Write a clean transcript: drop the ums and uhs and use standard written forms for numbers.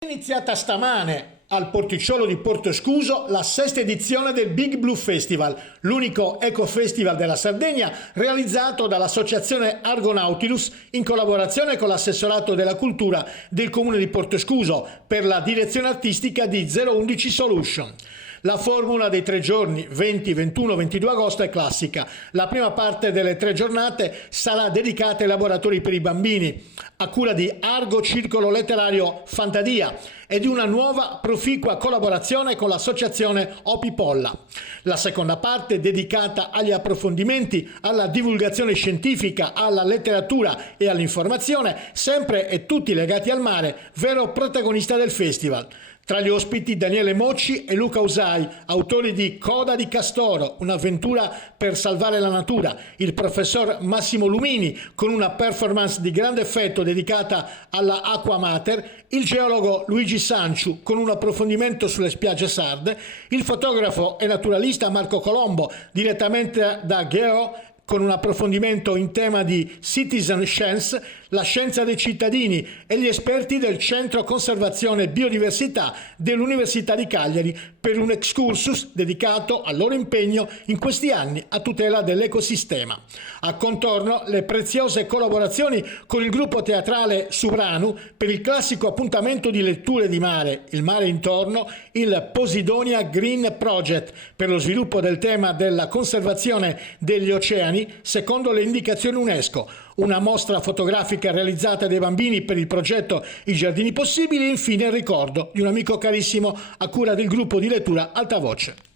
È iniziata stamane al Porticciolo di Portoscuso la sesta edizione del Big Blue Festival, l'unico eco-festival della Sardegna realizzato dall'associazione Argonautilus in collaborazione con l'assessorato della cultura del comune di Portoscuso per la direzione artistica di 011 Solution. La formula dei 3 giorni 20, 21, 22 agosto è classica. La prima parte delle 3 giornate sarà dedicata ai laboratori per i bambini, a cura di Argo Circolo Letterario Fantadia e di una nuova proficua collaborazione con l'associazione Opipolla. La seconda parte, dedicata agli approfondimenti, alla divulgazione scientifica, alla letteratura e all'informazione, sempre e tutti legati al mare, vero protagonista del festival. Tra gli ospiti Daniele Mocci e Luca Usai, autori di Coda di Castoro, un'avventura per salvare la natura, il professor Massimo Lumini con una performance di grande effetto dedicata alla Aqua Mater, il geologo Luigi Sanciu con un approfondimento sulle spiagge sarde, il fotografo e naturalista Marco Colombo direttamente da Geo con un approfondimento in tema di Citizen Science, la scienza dei cittadini e gli esperti del Centro Conservazione e Biodiversità dell'Università di Cagliari per un excursus dedicato al loro impegno in questi anni a tutela dell'ecosistema. A contorno le preziose collaborazioni con il gruppo teatrale Suvranu per il classico appuntamento di letture di mare, il mare intorno, il Posidonia Green Project per lo sviluppo del tema della conservazione degli oceani secondo le indicazioni UNESCO, una mostra fotografica realizzata dai bambini per il progetto I Giardini Possibili e infine il ricordo di un amico carissimo a cura del gruppo di lettura Alta Voce.